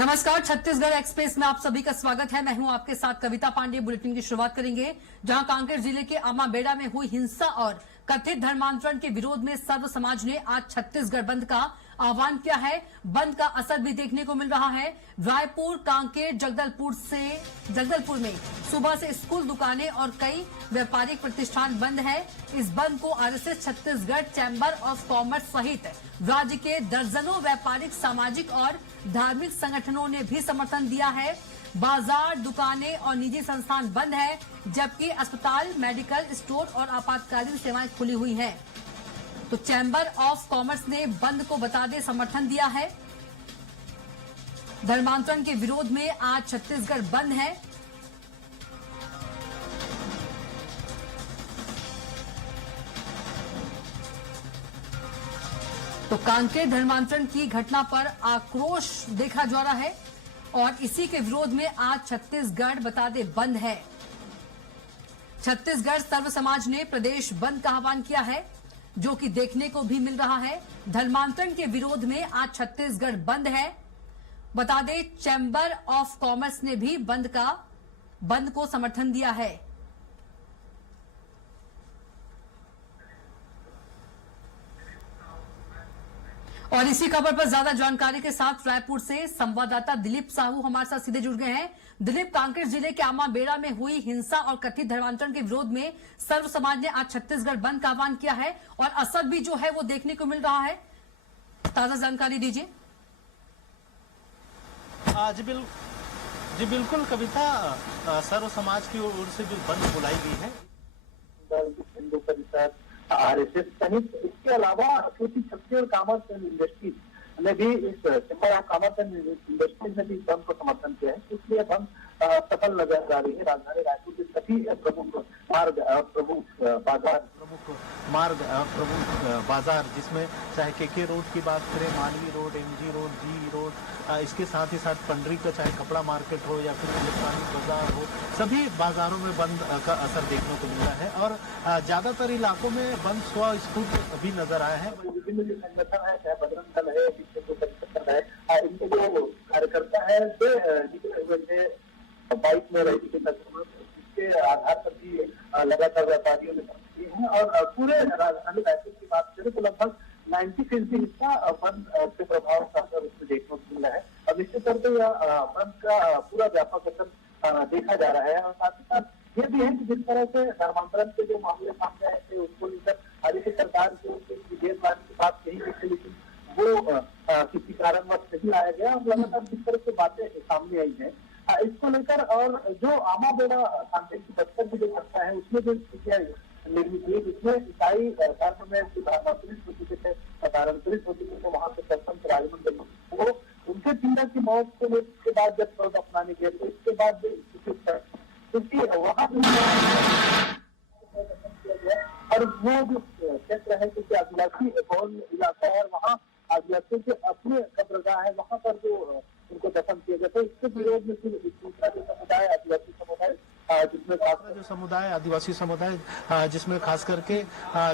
नमस्कार, छत्तीसगढ़ एक्सप्रेस में आप सभी का स्वागत है। मैं हूं आपके साथ कविता पांडे। बुलेटिन की शुरुआत करेंगे जहां कांकेर जिले के अम्माबेड़ा में हुई हिंसा और कथित धर्मांतरण के विरोध में सर्व समाज ने आज छत्तीसगढ़ बंद का आह्वान किया है। बंद का असर भी देखने को मिल रहा है। रायपुर, कांकेर, जगदलपुर में सुबह से स्कूल, दुकानें और कई व्यापारिक प्रतिष्ठान बंद है। इस बंद को RSS Chhattisgarh, chamber of commerce सहित राज्य के दर्जनों व्यापारिक, सामाजिक और धार्मिक संगठनों ने भी समर्थन दिया है। बाजार, दुकानें और निजी संस्थान बंद है, जबकि अस्पताल, मेडिकल स्टोर और आपातकालीन सेवाएं खुली हुई हैं। तो चैम्बर ऑफ कॉमर्स ने बंद को बता दे समर्थन दिया है। धर्मांतरण के विरोध में आज छत्तीसगढ़ बंद है। तो कांकेर धर्मांतरण की घटना पर आक्रोश देखा जा रहा है और इसी के विरोध में आज छत्तीसगढ़ बता दे बंद है। छत्तीसगढ़ सर्व समाज ने प्रदेश बंद का आह्वान किया है, जो कि देखने को भी मिल रहा है। धर्मांतरण के विरोध में आज छत्तीसगढ़ बंद है। बता दें, चैम्बर ऑफ कॉमर्स ने भी बंद को समर्थन दिया है। और इसी खबर पर ज्यादा जानकारी के साथ रायपुर से संवाददाता दिलीप साहू हमारे साथ सीधे जुड़ गए हैं। दिलीप, कांकेर जिले के अम्माबेड़ा में हुई हिंसा और कथित धर्मांतरण के विरोध में सर्व समाज ने आज छत्तीसगढ़ बंद का आह्वान किया है और असर भी जो है वो देखने को मिल रहा है। ताजा जानकारी दीजिए। जी बिल्कुल कविता, सर्व समाज की ओर से जो बंद बुलाई गई है, हिंदू परिषद, आरएसएस सहित, इसके अलावा छोटी छत्तीसगढ़ कॉमर्स एंड इंडस्ट्रीज ने भी इस chamber of commerce and industries ने भी बंद को समर्थन किया है। इसलिए बंद सफल नजर आ रही है। राजधानी रायपुर के सभी प्रमुख बाजार, जिसमें चाहे केके रोड की बात करें, मालवी रोड, एमजी रोड, जी रोड, इसके साथ ही साथ पंडरी का चाहे कपड़ा मार्केट हो या फिर इलेक्ट्रॉनिक बाजार हो, सभी बाजारों में बंद का असर देखने को मिला है और ज्यादातर इलाकों में बंद स्वस्फूर्त भी नजर आया है। विभिन्न जो संगठन है, चाहे बजरंग दल है, इनके जो कार्यकर्ता है, बाइक में रही इसके आधार पर भी लगातार व्यापारियों ने बंद किए हैं और पूरे राजधानी रायपुर की बात करें तो लगभग 90% हिस्सा बंद के प्रभाव का उसमें देखने को मिल रहा है। अब निश्चित तौर पर यह बंद का पूरा व्यापक असर देखा जा रहा है और साथ ही साथ ये भी है कि जिस तरह से धर्मांतरण के जो मामले सामने आए थे उसको लेकर हालांकि सरकार जो विधेयक लाने की बात कही गई थी, लेकिन वो किसी कारणवश नहीं लाया गया और लगातार जिस तरह से बातें सामने आई है इसको लेकर, और जो अम्माबेड़ा कांकेर की बस्तर की जो घटना है उसमें जो स्थितियां निर्मित हुई, जिसमें ईसाई धर्म में धर्मांतरित हो चुके थे, पारंपरिक हो चुके थे, वहां से स्वतंत्र राजमंडल वो उनके पिता की मौत के बाद जब पद अपनाने गए तो इसके बाद क्योंकि वहां और वो जो क्षेत्र है क्योंकि आदिवासी बहुल इलाका है और वहाँ आदिवासियों के अपने कब्रगाह है, वहाँ पर जो उनको दफन किया गया था, इसके विरोध में फिर दूसरा जो समुदाय आदिवासी समुदाय आदिवासी समुदाय जिसमें खास करके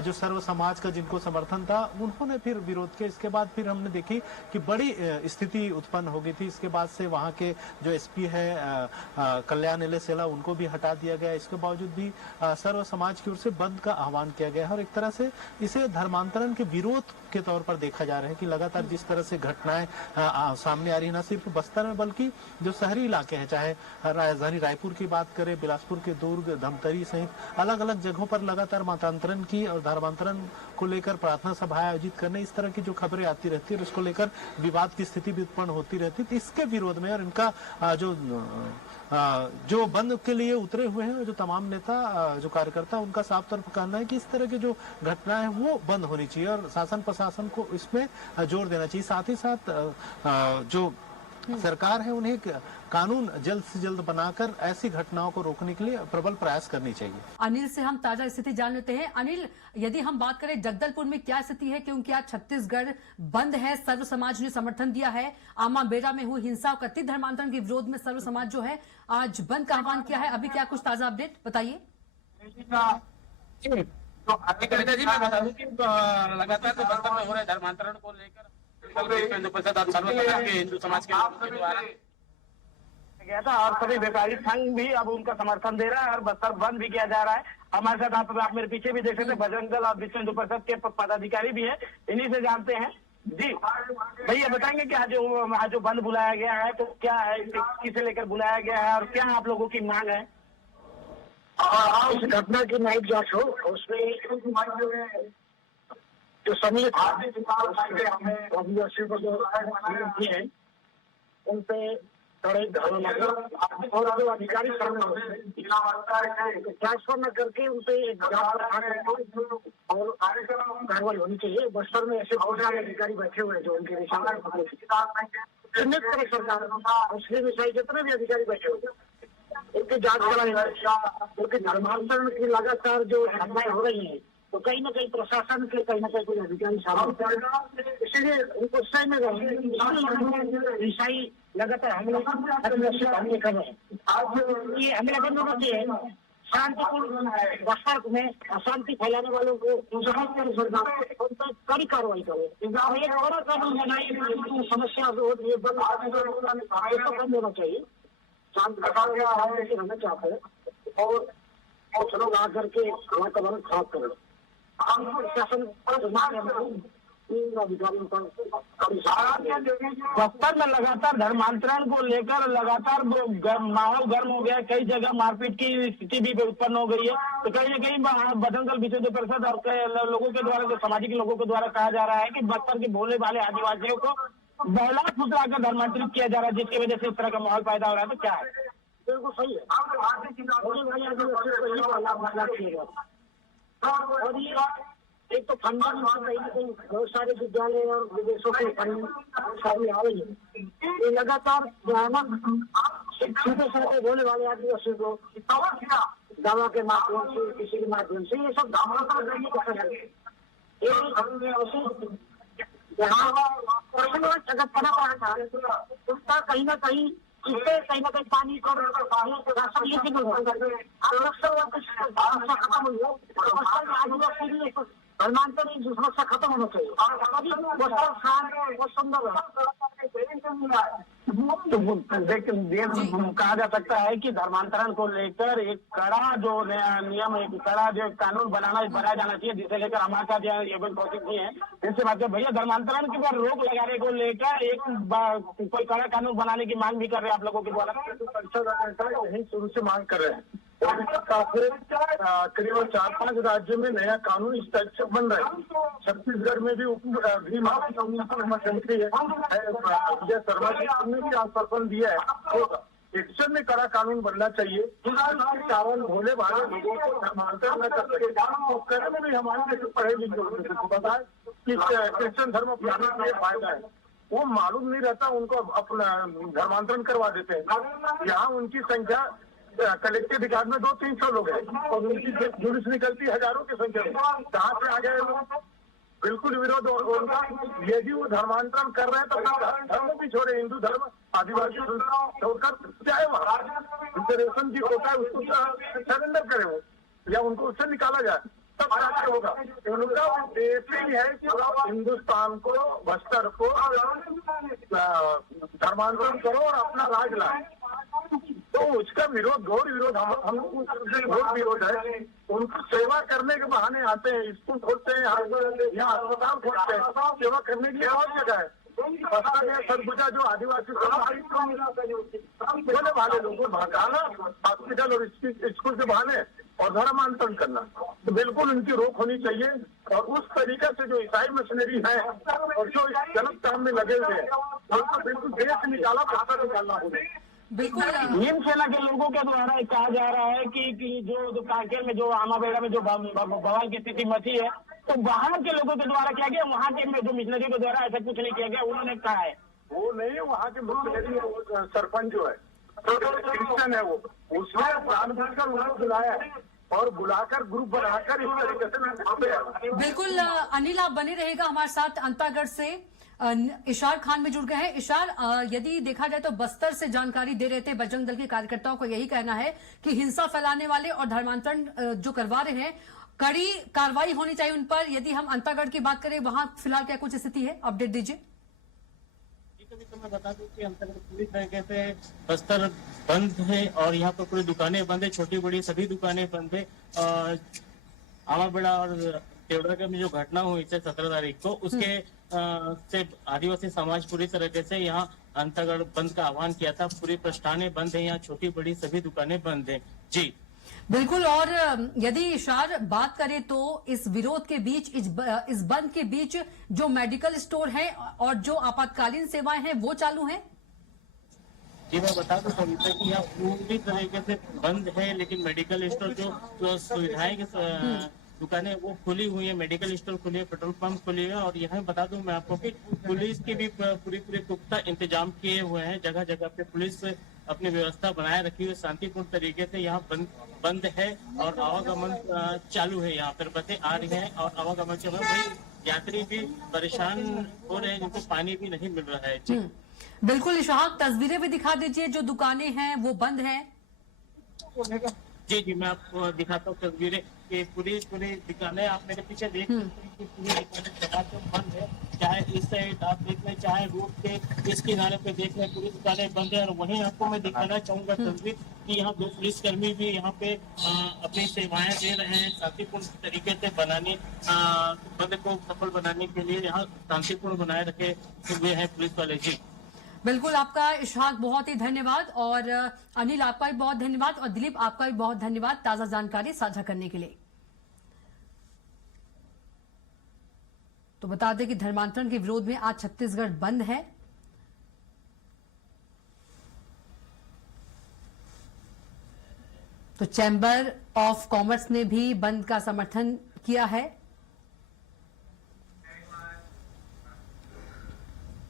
जो सर्व समाज का जिनको समर्थन था उन्होंने फिर विरोध किया। इसके बाद फिर हमने देखी कि बड़ी स्थिति उत्पन्न हो गई थी। इसके बाद से वहां के जो एसपी है कल्याण एलेसेला, उनको भी हटा दिया गया। इसके बावजूद भी सर्व समाज की ओर से बंद का आह्वान किया गया है और एक तरह से इसे धर्मांतरण के विरोध के तौर पर देखा जा रहा है कि लगातार जिस तरह से घटनाएं सामने आ रही है, न सिर्फ बस्तर में बल्कि जो शहरी इलाके हैं, चाहे राजधानी रायपुर की बात करें, बिलासपुर के दुर्ग, धमतरी सहित अलग अलग जगहों पर लगातार मतांतरण की और धर्मांतरण को लेकर प्रार्थना सभाएं आयोजित करने, इस तरह की जो खबरें आती रहती है और उसको लेकर विवाद की स्थिति भी उत्पन्न होती रहती है। इसके विरोध में और इनका जो बंद के लिए उतरे हुए हैं जो तमाम नेता, जो कार्यकर्ता, उनका साफ तौर पर कहना है कि इस तरह की जो घटनाएं हैं वो बंद होनी चाहिए और शासन प्रशासन को इसमें जोर देना चाहिए। साथ ही साथ जो सरकार है उन्हें कानून जल्द से जल्द बनाकर ऐसी घटनाओं को रोकने के लिए प्रबल प्रयास करनी चाहिए। अनिल से हम ताजा स्थिति जान लेते हैं। अनिल, यदि हम बात करें जगदलपुर में क्या स्थिति है, क्योंकि आज छत्तीसगढ़ बंद है, सर्व समाज ने समर्थन दिया है। अम्माबेड़ा में हुई हिंसा और कथित धर्मांतरण के विरोध में सर्व समाज जो है आज बंद का आह्वान किया है। अभी क्या कुछ ताजा अपडेट बताइए। तो कविता जी, मैं बता दूं कि लगातार जो बस्तर में हो रहे धर्मांतरण को लेकर हिंदू समाज के द्वारा गया था और सभी व्यापारी संघ भी अब उनका समर्थन दे रहा है और बस्तर बंद भी किया जा रहा है। हमारे साथ आप मेरे पीछे भी देख सकते हैं बजरंग दल और विश्व हिंदू परिषद के पदाधिकारी भी हैं, इन्हीं से जानते हैं। जी भैया बताएंगे कि आज जो बंद बुलाया गया है तो क्या है, किसे लेकर बुलाया गया है और क्या आप लोगों की मांग है? इस घटना की न्यायिक जांच हो, उसमें जो सम्मिलित आदिवासियों को जो है उन पे कड़े और जो अधिकारी ट्रांसफर न करके उन पे एक और कार्रवाई होनी चाहिए। बस्तर में ऐसे बहुत सारे अधिकारी बैठे हुए हैं जो उनके दिशा में सरकार मुस्लिम ईसाई जितने भी अधिकारी बैठे हुए उनकी जांच कराई, उनके धर्मांतरण की लगातार जो घटनाएं हो रही है तो कहीं न कहीं प्रशासन के कहीं न कहीं कोई अधिकारी शामिल, इसलिए उनको सही में ईसाई लगातार हमले कर रहे हैं। ये हमला बंद होना चाहिए। शांतिपूर्ण बस्तर में अशांति फैलाने वालों को कड़ी कार्रवाई करे, बड़ा कानून बनाई, समस्या बंद होना चाहिए। शांत रहना चाहते हैं और कुछ लोग आकर के वातावरण खराब कर रहे हैं। बस्तर में लगातार धर्मांतरण को लेकर लगातार माहौल गर्म हो गया है। कई जगह मारपीट की स्थिति भी उत्पन्न हो गई है। तो कहीं न कहीं बजरंग दल विश्व हिंदू परिषद और लोगों के द्वारा, जो सामाजिक लोगों के द्वारा कहा जा रहा है कि बस्तर के भोले भाले आदिवासियों को बहला फुसला कर धर्मांतरित किया जा रहा है, जिसकी वजह से इस तरह का माहौल पैदा हो रहा है। तो क्या है? बिल्कुल सही है। और ये एक तो फंडिंग बहुत सारे विद्यालय और विदेशों के फंडिंग सारी आ रही है। ये लगातार छोटे बोलने वाले आदिवासियों को दवा के माध्यम से, किसी के माध्यम से, ये सब जगत बना पड़ा था उसका कहीं ना कहीं इससे कहीं ना कहीं पानी को खत्म हुई है। धर्मांतर की समस्या खत्म होना चाहिए। बहुत सुंदर कहा जा सकता है कि धर्मांतरण को लेकर एक कड़ा जो नियम, एक कड़ा जो कानून बनाया जाना चाहिए, जिसे लेकर हमारे साथ ये कौशिक जी हैं, इनसे बात कर भैया धर्मांतरण के ऊपर रोक लगाने को लेकर एक कोई कड़ा कानून बनाने की मांग भी कर रहे हैं आप लोगों के द्वारा? यही शुरू से मांग कर रहे हैं। करीब 4-5 राज्यों में नया कानून इस टाइप से बन रहा है। छत्तीसगढ़ में भी मुख्यमंत्री है विजय शर्मा जी ने भी आश्वासन दिया है होगा। एक्शन में कड़ा कानून बनना चाहिए, कारण भोले भाले लोगों को धर्मांतर न कर सके। करने में भी हमारे जैसे पढ़े लिखे लोगों को पता है कि क्रिश्चियन धर्म अपनाने का ये फायदा है। वो मालूम नहीं रहता, उनको अपना धर्मांतरण करवा देते हैं। यहाँ उनकी संख्या कलेक्टिव रिकॉर्ड में 200-300 लोग हैं और उनकी जुलूस निकलती हजारों की संख्या में। कहाँ से आ गए लोग? बिल्कुल विरोध उनका। यदि वो धर्मांतरण कर रहे हैं तो धर्म भी छोड़े, हिंदू धर्म आदिवासी छोड़कर चाहे वहाँ रिजर्वेशन की होता है उसको सरेंडर करे वो, या उनको उससे निकाला जाए, तब राज्य होगा। उनका ऐसे ही है कि हिंदुस्तान को, बस्तर को धर्मांतरण करो और अपना राज लाए। तो उसका विरोध, घोर विरोध हम घोर विरोध है। उनको सेवा करने के बहाने आते हैं, स्कूल खोलते हैं, यहाँ अस्पताल खोलते हैं, सेवा करने के लिए और जगह है। सरगुजा जो आदिवासी बोले वाले लोगों को भगाना हॉस्पिटल और स्कूल के बहाने और धर्मांतरण करना, तो बिल्कुल उनकी रोक होनी चाहिए। और उस तरीके से जो ईसाई मशीनरी है और जो इस गलत काम में लगे हुए हैं उनको बिल्कुल देश से निकाला, पैसा निकालना होगा। बिल्कुल हिम सेना के लोगों के द्वारा कहा जा रहा है कि जो कांकेर में जो आमाबेड़ा में जो बवाल की स्थिति मची है, तो वहाँ के लोगों के द्वारा किया गया, वहाँ के जो मिशनरी के द्वारा ऐसा कुछ नहीं किया गया। उन्होंने कहा है वो नहीं, वहाँ के मिशनरी वो सरपंच जो है क्रिश्चियन है, वो उसने जानबूझकर उन्होंने बुलाया है और बुलाकर ग्रुप बनाकर इस तरीके से। बिल्कुल अनिल, आप बने रहेगा हमारे साथ। अंतागढ़ से इशार खान में जुड़ गए हैं। इशार, यदि देखा जाए तो बस्तर से जानकारी दे रहे थे बजरंग दल के कार्यकर्ताओं का यही कहना है कि हिंसा फैलाने वाले और धर्मांतरण जो करवा रहे हैं, कड़ी कार्रवाई होनी चाहिए उन पर। यदि हम अंतागढ़ की बात करें, वहां फिलहाल क्या कुछ स्थिति है, अपडेट दीजिए। कभी तो मैं बता दूं कि अंतर्गत पूरी तरीके से बस्तर बंद है और यहाँ पर पूरी दुकानें बंद है, छोटी बड़ी सभी दुकानें बंद है। आवाबेड़ा और तेवड़ा में जो घटना हुई थी 17 तारीख को, उसके से आदिवासी समाज पूरी तरीके से यहाँ अंतर्गढ़ बंद का आह्वान किया था। पूरी प्रष्ठानें बंद है, यहाँ छोटी बड़ी सभी दुकानें बंद है। जी बिल्कुल। और यदि इशार बात करें तो इस विरोध के बीच, इस बंद के बीच जो मेडिकल स्टोर है और जो आपातकालीन सेवाएं हैं वो चालू हैं। जी मैं बता दूं अभी तक यहाँ पूरी तरीके से बंद है, लेकिन मेडिकल स्टोर जो सुविधाएं की दुकानें वो खुली हुई है, मेडिकल स्टोर खुली है, पेट्रोल पंप खुली है। और यहाँ बता दूं मैं आपको कि पुलिस के भी पूरी पुख्ता इंतजाम किए हुए हैं। जगह जगह पे पुलिस अपनी व्यवस्था बनाए रखी हुई, शांतिपूर्ण तरीके से यहाँ बंद है और आवागमन चालू है। यहाँ पर बसें आ रही हैं और आवागमन के वही यात्री भी परेशान हो रहे हैं, जिनको पानी भी नहीं मिल रहा है। जी बिल्कुल इशाक, तस्वीरें भी दिखा दीजिए, जो दुकानें हैं वो बंद हैं। जी जी मैं आपको दिखाता हूँ तस्वीरें कि पूरी दुकानें आप मेरे पीछे देख सकते हैं कि पूरी दुकानें चकाचौंध बंद है। चाहे इस साइड आप देख लें, चाहे रोड के इस किनारे पे देख लें, पूरी दुकानें बंद है। और वहीं आपको मैं दिखाना चाहूंगा तस्वीर कि यहाँ 2 पुलिसकर्मी भी यहाँ पे अपनी सेवाएं दे रहे हैं शांतिपूर्ण तरीके से बंद को सफल बनाने के लिए। यहाँ शांतिपूर्ण बनाए रखे हुए हैं पुलिस वाले। जी बिल्कुल, आपका इशहाक बहुत ही धन्यवाद, और अनिल आपका भी बहुत धन्यवाद, और दिलीप आपका भी बहुत धन्यवाद ताजा जानकारी साझा करने के लिए। तो बता दें कि धर्मांतरण के विरोध में आज छत्तीसगढ़ बंद है। तो चैंबर ऑफ कॉमर्स ने भी बंद का समर्थन किया है।